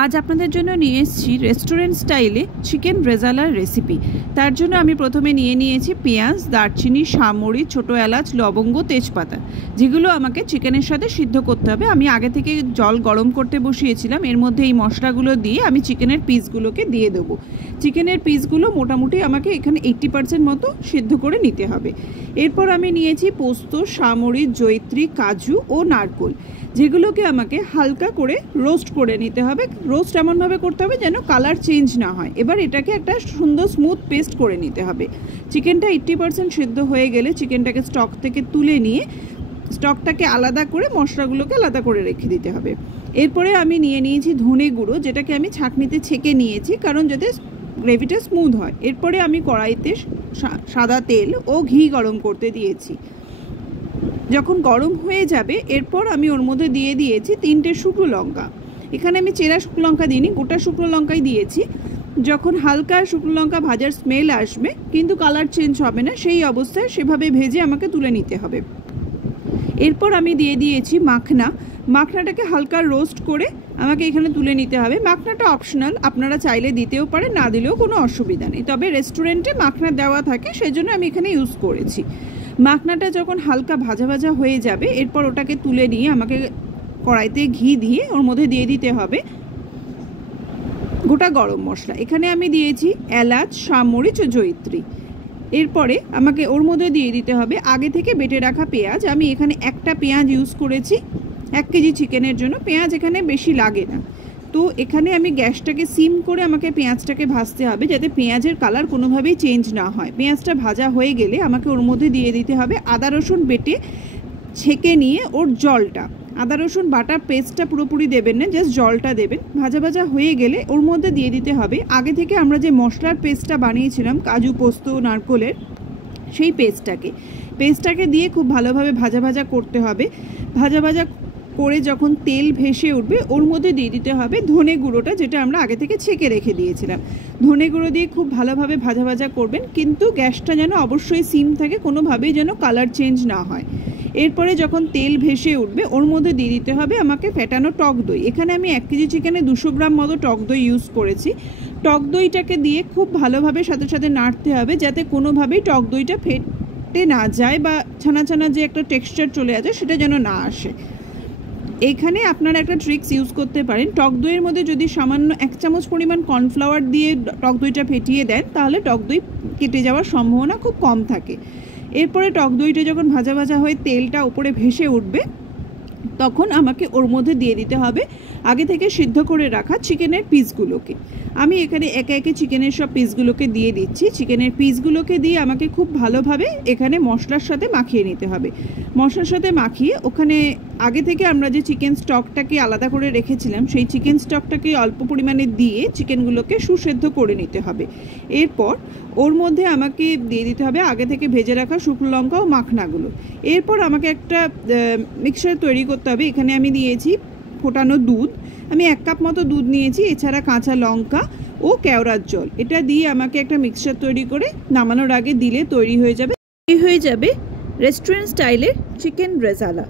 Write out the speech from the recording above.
आज আপনাদের জন্য নিয়ে এসেছি রেস্টুরেন্ট স্টাইলে চিকেন রেজালার রেসিপি। তার জন্য আমি প্রথমে নিয়েছি পেঁয়াজ, দারচিনি, শামুড়ি, ছোট এলাচ, লবঙ্গ, তেজপাতা, যেগুলো আমাকে চিকেনের সাথে সিদ্ধ করতে হবে। আমি আগে থেকে জল গরম করতে বসিয়েছিলাম। এর মধ্যে এই মশলাগুলো দিয়ে আমি চিকেনের পিসগুলোকে দিয়ে দেবো। চিকেনের পিসগুলো মোটামুটি আমাকে এখানে 80% মতো সিদ্ধ করে নিতে হবে। এরপর আমি নিয়েছি পোস্ত, শামুড়ি, জয়িত্রী, কাজু ও নারকেল, যেগুলোকে আমাকে হালকা করে রোস্ট করে নিতে হবে। রোস্ট এমনভাবে করতে হবে যেন কালার চেঞ্জ না হয়। এবার এটাকে একটা সুন্দর স্মুথ পেস্ট করে নিতে হবে। চিকেনটা 80% সিদ্ধ হয়ে গেলে চিকেনটাকে স্টক থেকে তুলে নিয়ে স্টকটাকে আলাদা করে মশলাগুলোকে আলাদা করে রেখে দিতে হবে। এরপরে আমি নিয়েছি ধনে গুঁড়ো, যেটাকে আমি ছাঁকনিতে ছেঁকে নিয়েছি কারণ যাতে গ্রেভিটা স্মুথ হয়। এরপরে আমি কড়াইতে সাদা তেল ও ঘি গরম করতে দিয়েছি। যখন গরম হয়ে যাবে এরপর আমি ওর মধ্যে দিয়ে দিয়েছি 3টে শুকনো লঙ্কা। এখানে আমি চেরা শুকনো লঙ্কা দিইনি, গোটা শুকনো লঙ্কাই দিয়েছি। যখন হালকা শুকনো লঙ্কা ভাজার স্মেল আসবে কিন্তু কালার চেঞ্জ হবে না, সেই অবস্থায় সেভাবে ভেজে আমাকে তুলে নিতে হবে। এরপর আমি দিয়ে দিয়েছি মাখনাটাকে হালকা রোস্ট করে আমাকে এখানে তুলে নিতে হবে। মাখনাটা অপশনাল, আপনারা চাইলে দিতেও পারেন, না দিলেও কোনো অসুবিধা নেই। তবে রেস্টুরেন্টে মাখনা দেওয়া থাকে, সেজন্য আমি এখানে ইউজ করেছি। মাখনাটা যখন হালকা ভাজা ভাজা হয়ে যাবে এরপর ওটাকে তুলে নিয়ে আমাকে কড়াইতে ঘি দিয়ে ওর মধ্যে দিয়ে দিতে হবে গোটা গরম মশলা। এখানে আমি দিয়েছি এলাচ, শামুড়ি ও জয়িত্রী। এরপরে আমাকে ওর মধ্যে দিয়ে দিতে হবে আগে থেকে বেটে রাখা পেঁয়াজ। আমি এখানে একটা পেঁয়াজ ইউজ করেছি 1 কেজি চিকেনের জন্য। পেঁয়াজ এখানে বেশি লাগে না। তো এখানে আমি গ্যাসটাকে সিম করে আমাকে পেঁয়াজটাকে ভাজতে হবে যাতে পেঁয়াজের কালার কোনোভাবেই চেঞ্জ না হয়। পেঁয়াজটা ভাজা হয়ে গেলে আমাকে ওর মধ্যে দিয়ে দিতে হবে আদা রসুন বেটে ছেঁকে নিয়ে ওর জলটা। আদা রসুন বাটার পেস্টটা পুরোপুরি দেবেন না, জাস্ট জলটা দেবেন। ভাজা ভাজা হয়ে গেলে ওর মধ্যে দিয়ে দিতে হবে আগে থেকে আমরা যে মশলার পেস্টটা বানিয়েছিলাম কাজু, পোস্ত, নারকেলের, সেই পেস্টটাকে দিয়ে খুব ভালোভাবে ভাজা ভাজা করতে হবে। ভাজা ভাজা করে যখন তেল ভেসে উঠবে ওর মধ্যে দিয়ে দিতে হবে ধনে গুঁড়োটা, যেটা আমরা আগে থেকে ছেঁকে রেখে দিয়েছিলাম। ধনে গুঁড়ো দিয়ে খুব ভালোভাবে ভাজা ভাজা করবেন, কিন্তু গ্যাসটা যেন অবশ্যই সিম থাকে, কোনোভাবেই যেন কালার চেঞ্জ না হয়। এরপরে যখন তেল ভেসে উঠবে ওর মধ্যে দিয়ে দিতে হবে আমাকে ফেটানো টক দই। এখানে আমি 1 কেজি চিকেনে 200 গ্রাম মতো টক দই ইউজ করেছি। টক দইটাকে দিয়ে খুব ভালোভাবে সাথে সাথে নাড়তে হবে যাতে কোনোভাবেই টক দইটা ফেটে না যায় বা ছানা ছানা যে একটা টেক্সচার চলে আসে সেটা যেন না আসে। এখানে আপনারা একটা ট্রিক্স ইউজ করতে পারেন। টক দইয়ের মধ্যে যদি সামান্য 1 চামচ পরিমাণ কর্নফ্লাওয়ার দিয়ে টক দইটা ফেটিয়ে দেন তাহলে টক দই কেটে যাওয়ার সম্ভাবনা খুব কম থাকে। এরপরে টক দইটা যখন ভাজা ভাজা হয়ে তেলটা উপরে ভেসে উঠবে তখন আমাকে ওর মধ্যে দিয়ে দিতে হবে আগে থেকে সিদ্ধ করে রাখা চিকেনের পিসগুলোকে। আমি এখানে একে একে চিকেনের সব পিসগুলোকে দিয়ে দিচ্ছি। চিকেনের পিসগুলোকে দিয়ে আমাকে খুব ভালোভাবে এখানে মশলার সাথে মাখিয়ে নিতে হবে। মশলার সাথে মাখিয়ে ওখানে আগে থেকে আমরা যে চিকেন স্টকটাকে আলাদা করে রেখেছিলাম সেই চিকেন স্টকটাকে অল্প পরিমাণে দিয়ে চিকেনগুলোকে সুসেদ্ধ করে নিতে হবে। এরপর ওর মধ্যে আমাকে দিয়ে দিতে হবে আগে থেকে ভেজে রাখা শুকনো লঙ্কা ও মাখনাগুলো। এরপর আমাকে একটা মিক্সচার তৈরি করতে হবে। এখানে আমি দিয়েছি ফোটানো দুধ, আমি 1 কাপ মতো দুধ নিয়েছি, এছাড়া কাঁচা লঙ্কা ও কেওড়ার জল। এটা দিয়ে আমাকে একটা মিক্সচার তৈরি করে নামানোর আগে দিলে তৈরি হয়ে যাবে রেস্টুরেন্ট স্টাইলের চিকেন রেজালা।